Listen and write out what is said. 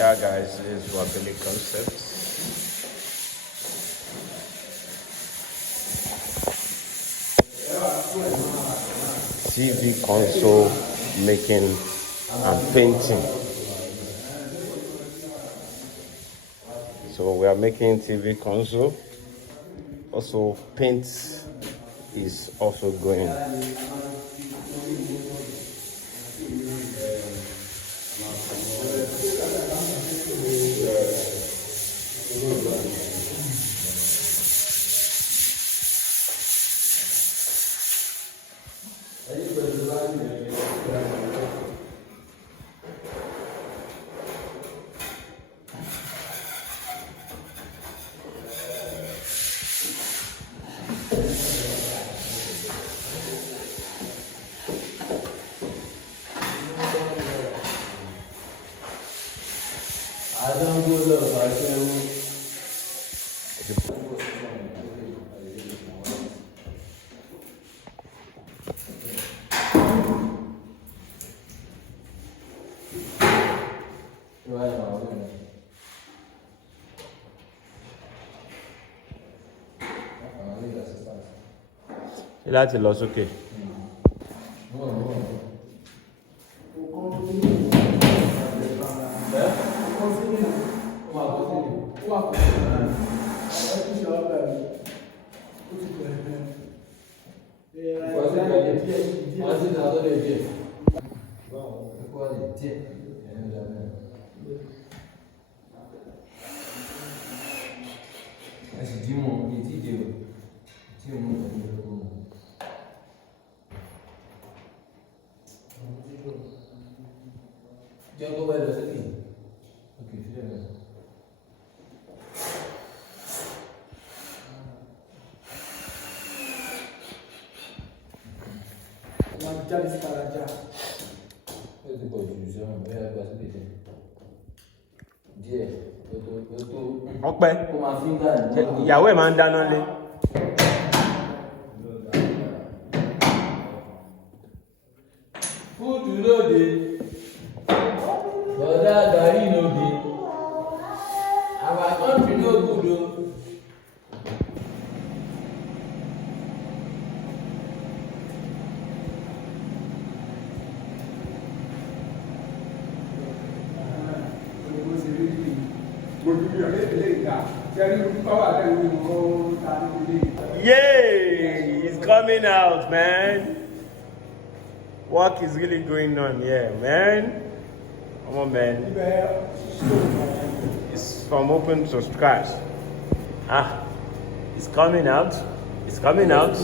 Yeah, guys, this is Wabili Concept. TV console making and painting. So we are making TV console. Also, paint is also going. I don't go to Láti lọ sókè. Ọpẹ́ ìyàwó ẹ̀ máa ń dáná lé. Fúdù lóde, bọ̀dá gàrí lóde, our country no good o. Yay! It's coming out, man. Work is really going on here, man. Come on, man. It's from open to scratch. It's coming out. It's coming out.